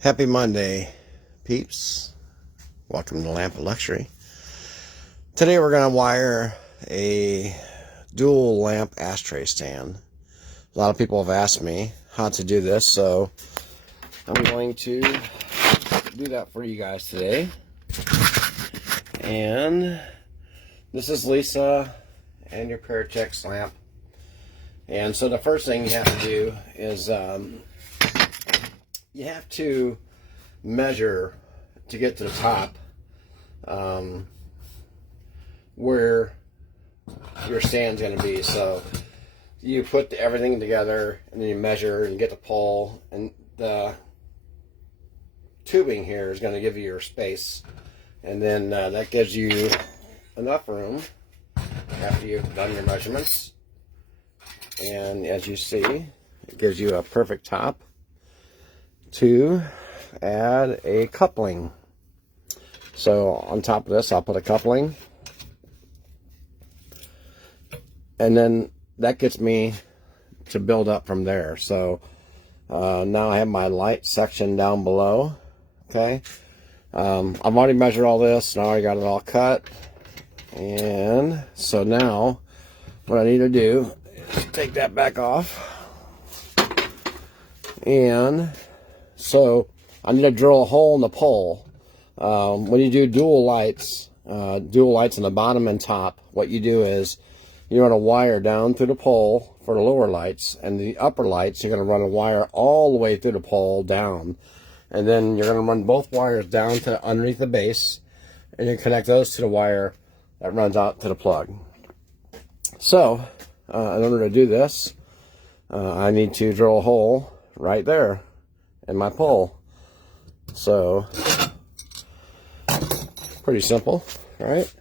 Happy Monday, peeps. Welcome to Lamp of Luxury. Today we're going to wire a dual lamp ashtray stand. A lot of people have asked me how to do this, so I'm going to do that for you guys today. And this is Lisa and your Parachex lamp. And so the first thing you have to do is you have to measure to get to the top where your stand's going to be. So you put everything together and then you measure and you get the pole, and the tubing here is going to give you your space, and then that gives you enough room after you've done your measurements. And as you see, it gives you a perfect top to add a coupling. So on top of this, I'll put a coupling, and then that gets me to build up from there. So now I have my light section down below. Okay, I've already measured all this, and I already got it all cut. And so now what I need to do is take that back off. And so I need to drill a hole in the pole. When you do dual lights on the bottom and top, what you do is you run a wire down through the pole for the lower lights, and the upper lights you're going to run a wire all the way through the pole down, and then you're going to run both wires down to underneath the base, and you connect those to the wire that runs out to the plug. So in order to do this, I need to drill a hole right there in my pole. So pretty simple, right?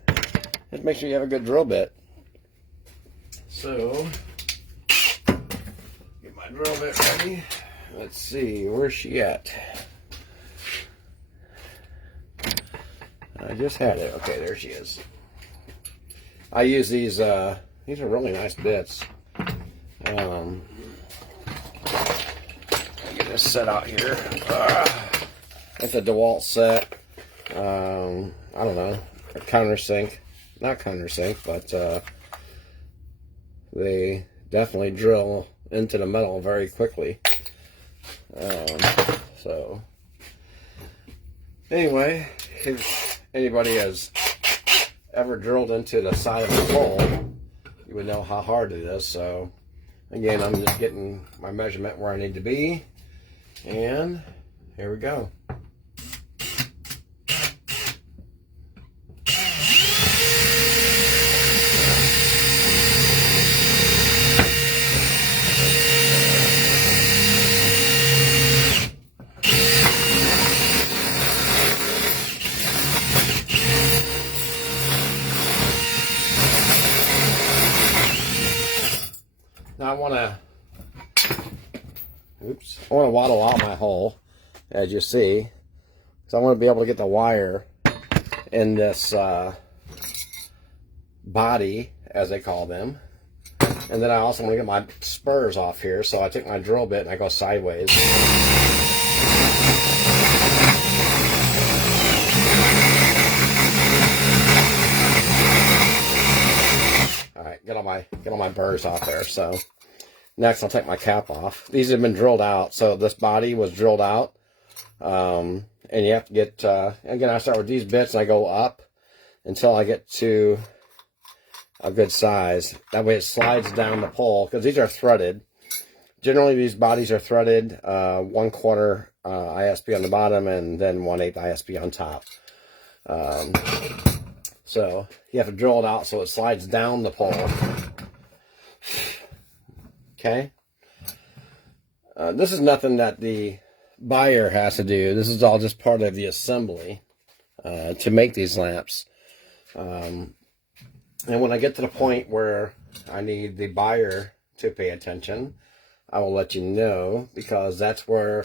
Just make sure you have a good drill bit. So get my drill bit ready. Let's see, where's she at? I just had it. Okay, there she is. I use these are really nice bits. Get this set out here. It's a DeWalt set. I don't know, a countersink. Not countersink, but they definitely drill into the metal very quickly. So anyway, if anybody has ever drilled into the side of a pole, you would know how hard it is. So again, I'm just getting my measurement where I need to be, and here we go. Now I want to waddle out my hole, as you see, because I want to be able to get the wire in this body, as they call them. And then I also want to get my spurs off here, so I take my drill bit and I go sideways. Get all my burrs off there. So next I'll take my cap off. These have been drilled out, so this body was drilled out, and you have to get again, I start with these bits and I go up until I get to a good size. That way it slides down the pole, because these are threaded. Generally these bodies are threaded, 1/4 ISP on the bottom and then 1/8 ISP on top. So you have to drill it out so it slides down the pole. Okay. This is nothing that the buyer has to do. This is all just part of the assembly to make these lamps. And when I get to the point where I need the buyer to pay attention, I will let you know, because that's where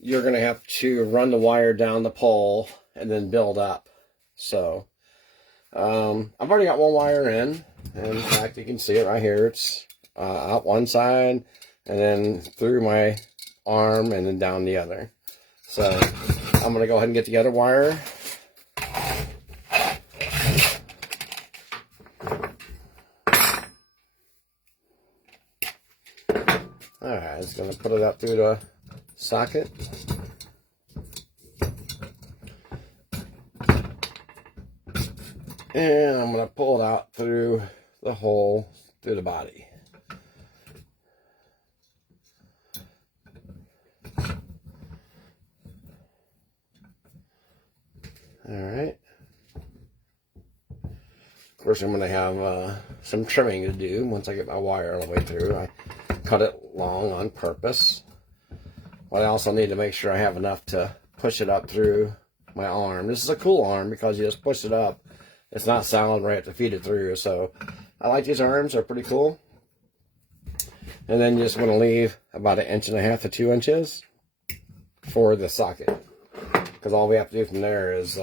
you're going to have to run the wire down the pole and then build up. So I've already got one wire in. In fact, you can see it right here. It's out one side and then through my arm and then down the other. So I'm going to go ahead and get the other wire. Alright, just going to put it up through the socket. And I'm going to pull it out through the hole, through the body. Alright. Of course, I'm going to have some trimming to do once I get my wire all the way through. I cut it long on purpose. But I also need to make sure I have enough to push it up through my arm. This is a cool arm because you just push it up. It's not solid right to feed it through. So I like these arms. They're pretty cool. And then you just want to leave about 1.5 inches to 2 inches for the socket. Because all we have to do from there is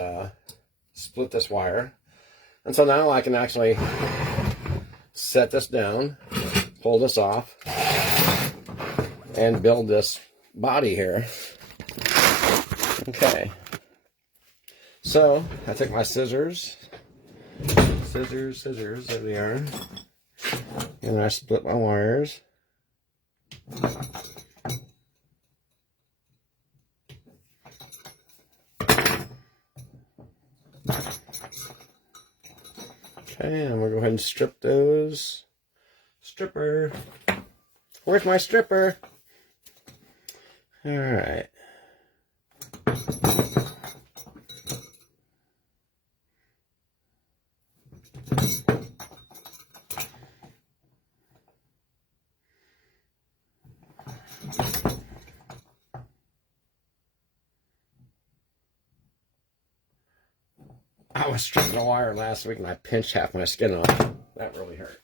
split this wire. And so now I can actually set this down, pull this off, and build this body here. Okay. So I took my scissors, there they are, and I split my wires. Okay, I'm gonna go ahead and strip those. Stripper. Where's my stripper? All right. I was stripping a wire last week and I pinched half my skin off. That really hurt.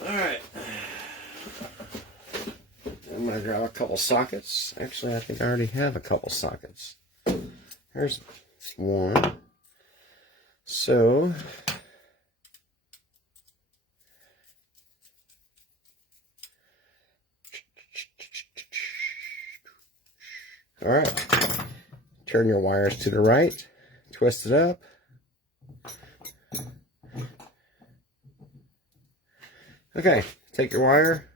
Alright. I'm going to grab a couple sockets. Actually, I think I already have a couple sockets. Here's one. So, alright. Turn your wires to the right, twist it up. Okay, take your wire,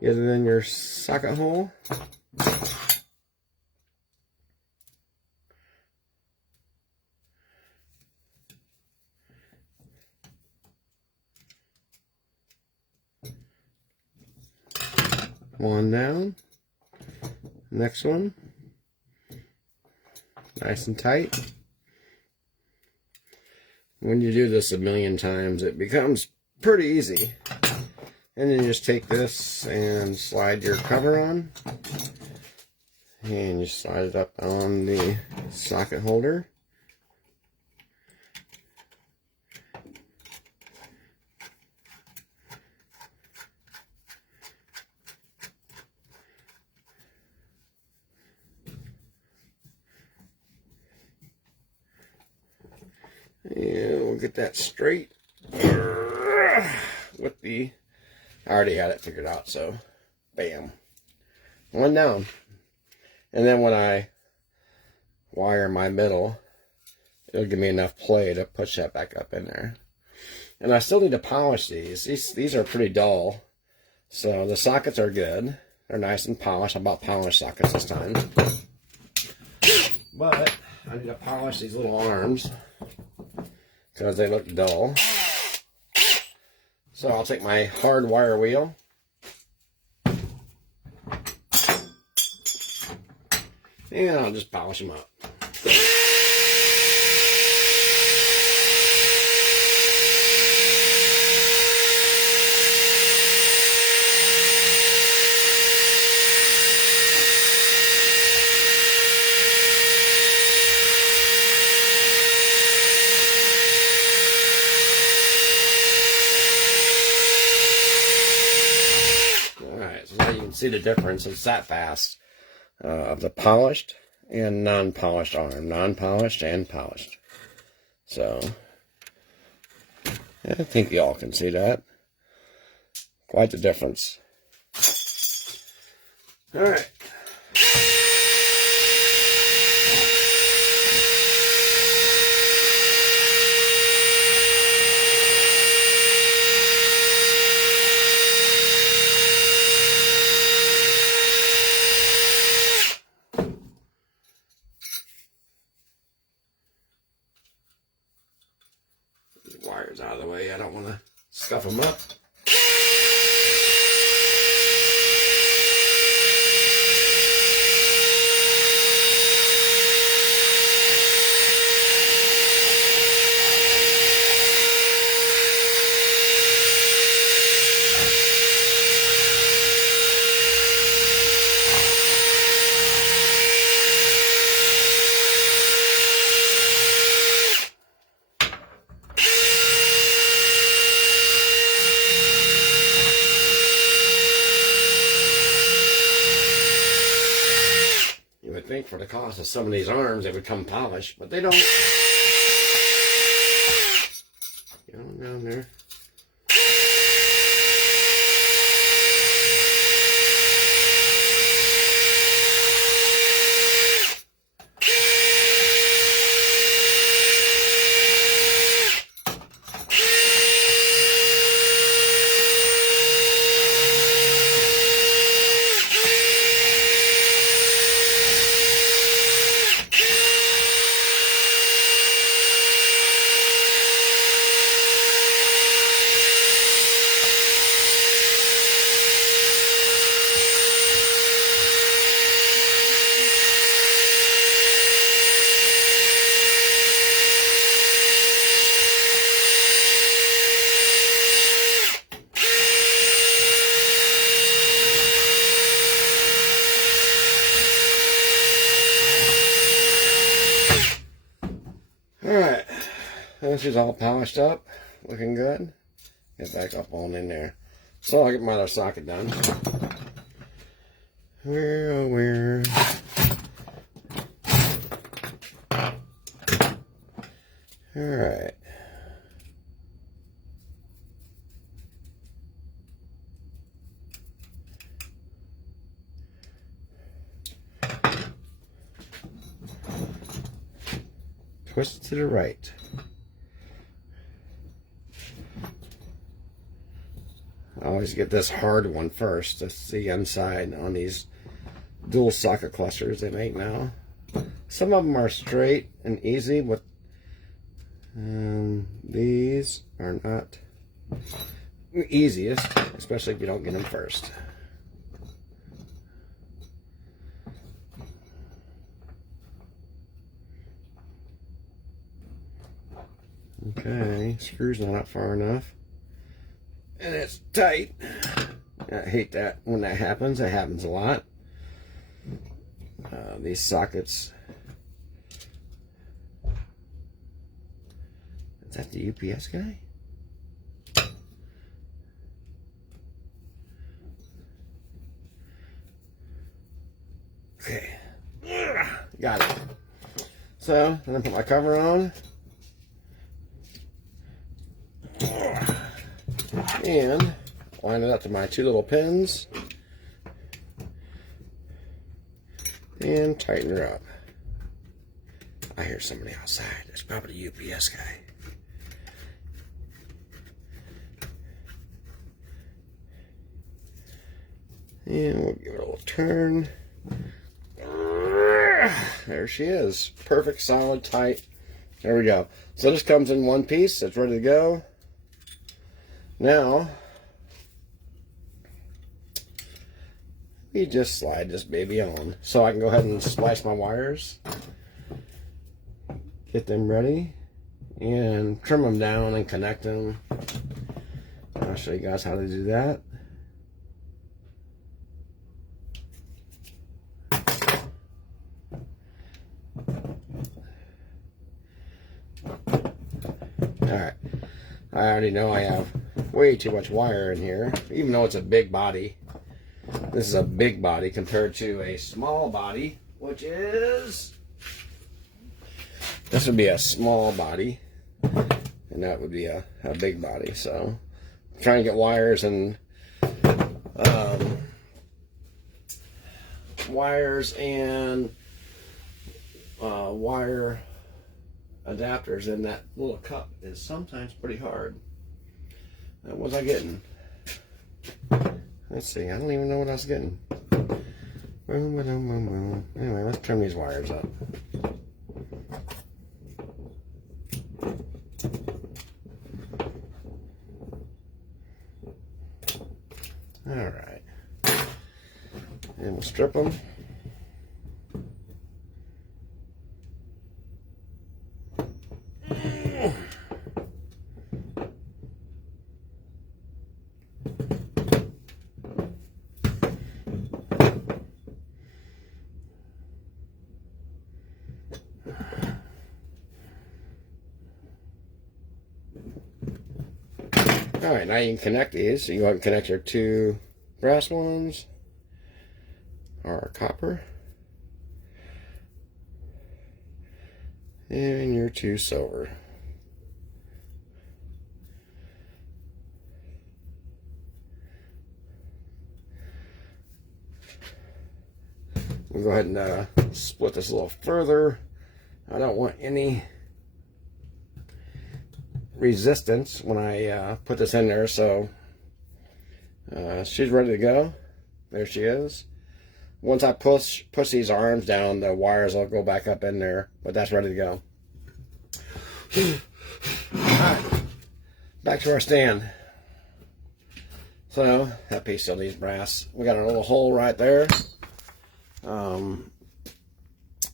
get it in your socket hole. One down, next one. Nice and tight. When you do this a million times, it becomes pretty easy. And then you just take this and slide your cover on. And you slide it up on the socket holder. And we'll get that straight with the, I already had it figured out, so bam, one down. And then when I wire my middle, it'll give me enough play to push that back up in there. And I still need to polish these. These are pretty dull, so the sockets are good. They're nice and polished. I bought polished sockets this time. But I need to polish these little arms because they look dull. So I'll take my hard wire wheel and I'll just polish them up. See the difference. It's that fast of the polished and non-polished arm. Non-polished and polished. So, I think y'all can see that. Quite the difference. Alright. Wires out of the way. I don't want to scuff them up. You would think for the cost of some of these arms they would come polished, but they don't. Get on down there. Alright, this is all polished up, looking good. Get back up on in there. So I'll get my other socket done. Where? Alright. Twist to the right. I always get this hard one first. That's the inside on these dual socket clusters they make now. Some of them are straight and easy, but these are not the easiest, especially if you don't get them first. Okay, screw's not up far enough. And it's tight. I hate that when that happens. It happens a lot. These sockets. Is that the UPS guy? Okay. Got it. So, I'm going to put my cover on. And line it up to my two little pins and tighten her up. I hear somebody outside. It's probably the UPS guy. And we'll give it a little turn. There she is. Perfect, solid, tight. There we go. So this comes in one piece. It's ready to go. Now, we just slide this baby on. So I can go ahead and splice my wires, get them ready, and trim them down and connect them. I'll show you guys how to do that. Alright, I already know I have way too much wire in here, even though it's a big body. This is a big body compared to a small body, which is, this would be a small body, and that would be a big body. So trying to get wires and wires and wire adapters in that little cup is sometimes pretty hard. What was I getting? Let's see, I don't even know what I was getting. Anyway, let's trim these wires up. Alright. And we'll strip them. Alright, now you can connect these. So you go ahead and connect your two brass ones, or copper, and your two silver. We'll go ahead and split this a little further. I don't want any resistance when I put this in there, so she's ready to go. There she is. Once I push these arms down, the wires will go back up in there, but that's ready to go. Alright, back to our stand. So that piece still needs brass. We got a little hole right there.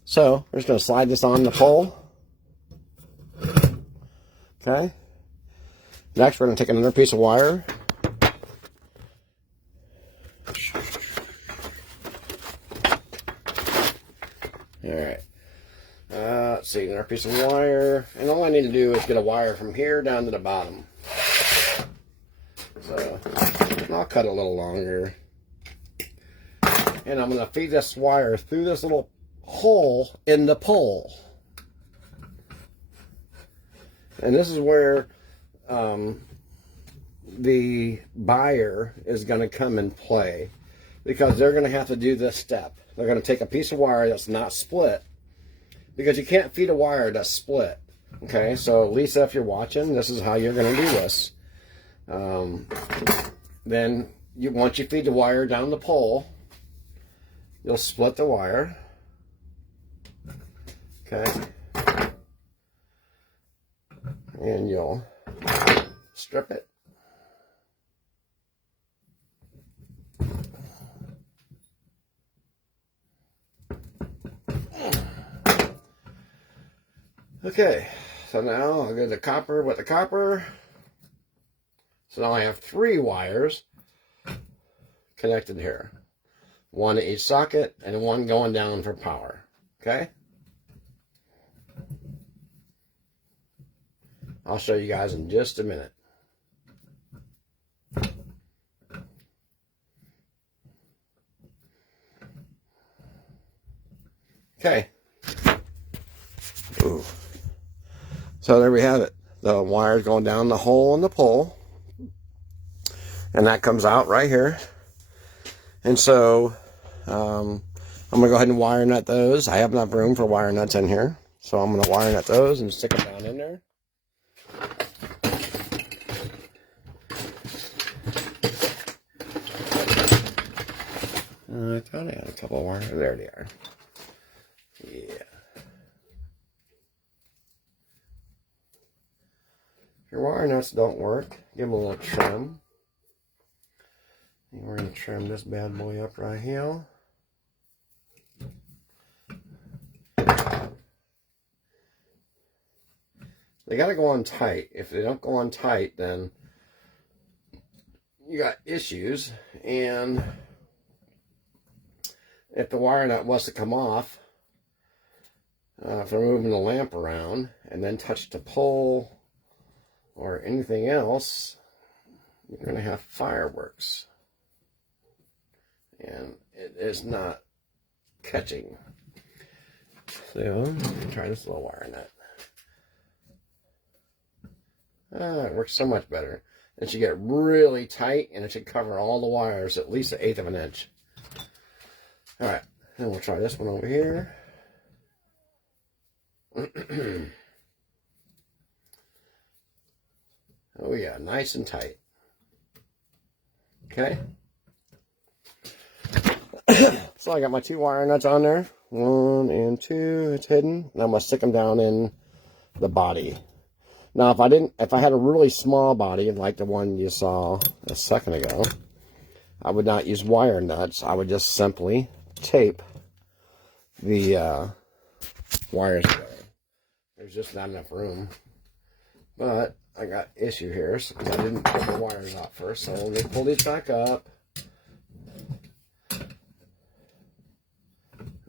So we're just going to slide this on the pole. Okay. Next, we're going to take another piece of wire. Alright. Let's see, another piece of wire. And all I need to do is get a wire from here down to the bottom. So, I'll cut a little longer. And I'm going to feed this wire through this little hole in the pole. And this is where the buyer is going to come and play, because they're going to have to do this step. They're going to take a piece of wire that's not split, because you can't feed a wire that's split. Okay, so Lisa, if you're watching, this is how you're going to do this. Then once you feed the wire down the pole, you'll split the wire. Okay. And you'll strip it. Okay, so now I'll go the copper with the copper. So now I have 3 wires connected here. 1 to each socket and 1 going down for power. Okay? I'll show you guys in just a minute. Okay. Ooh. So there we have it. The wire's going down the hole in the pole. And that comes out right here. And so I'm going to go ahead and wire nut those. I have enough room for wire nuts in here. So I'm going to wire nut those and stick them down in there. I thought I had a couple more. There they are. Yeah. If your wire nuts don't work, give them a little trim. And we're going to trim this bad boy up right here. They got to go on tight. If they don't go on tight, then you got issues. And if the wire nut wants to come off, if they're moving the lamp around and then touch the pole or anything else, you're going to have fireworks. And it is not catching. So, try this little wire nut. It works so much better. It should get really tight, and it should cover all the wires at least 1/8 of an inch. Alright, And we'll try this one over here. Oh yeah, nice and tight. Okay. So I got my 2 wire nuts on there. 1 and 2, it's hidden. And I'm gonna stick them down in the body. Now if I had a really small body, like the one you saw a second ago, I would not use wire nuts. I would just simply tape the wires together. There's just not enough room. But I got issue here, so I didn't pull the wires out first. So let me pull these back up.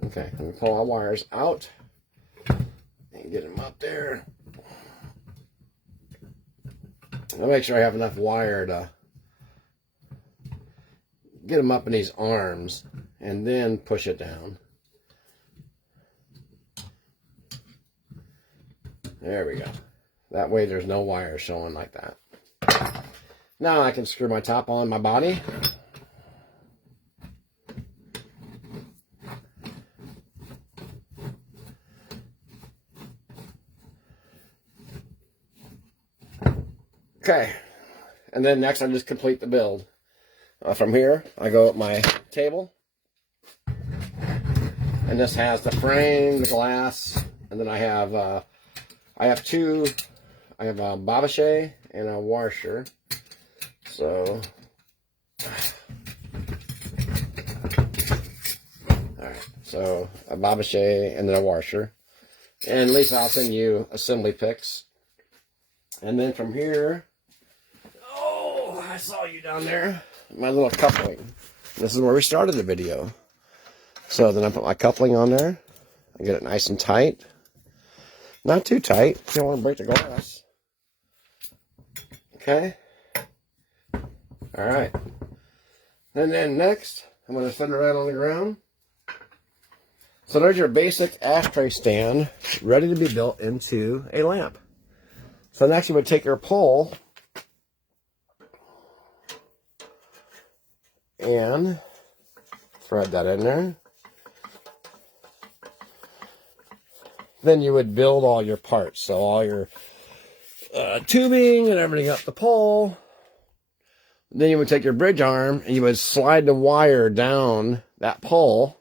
Okay, let me pull our wires out and get them up there. I'll make sure I have enough wire to get them up in these arms and then push it down. There we go. That way there's no wire showing like that. Now I can screw my top on my body. Okay, and then next I just complete the build. From here, I go up my table, and this has the frame, the glass, and then I have a babachet and a washer. So, alright, so a babachet and then a washer. And Lisa, I'll send you assembly pics. And then from here, oh, I saw you down there. My little coupling. This is where we started the video. So then I put my coupling on there. I get it nice and tight. Not too tight. You don't want to break the glass. Okay. Alright. And then next, I'm going to set it right on the ground. So there's your basic ashtray stand ready to be built into a lamp. So next you would take your pole and thread that in there. Then you would build all your parts. So all your tubing and everything up the pole. Then you would take your bridge arm and you would slide the wire down that pole.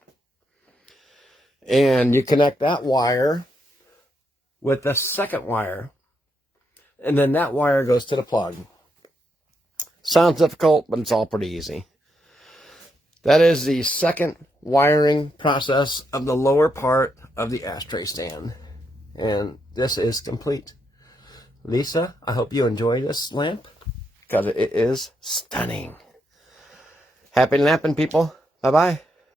And you connect that wire with the second wire. And then that wire goes to the plug. Sounds difficult, but it's all pretty easy. That is the second wiring process of the lower part of the ashtray stand. And this is complete. Lisa, I hope you enjoy this lamp, because it is stunning. Happy lamping, people. Bye-bye.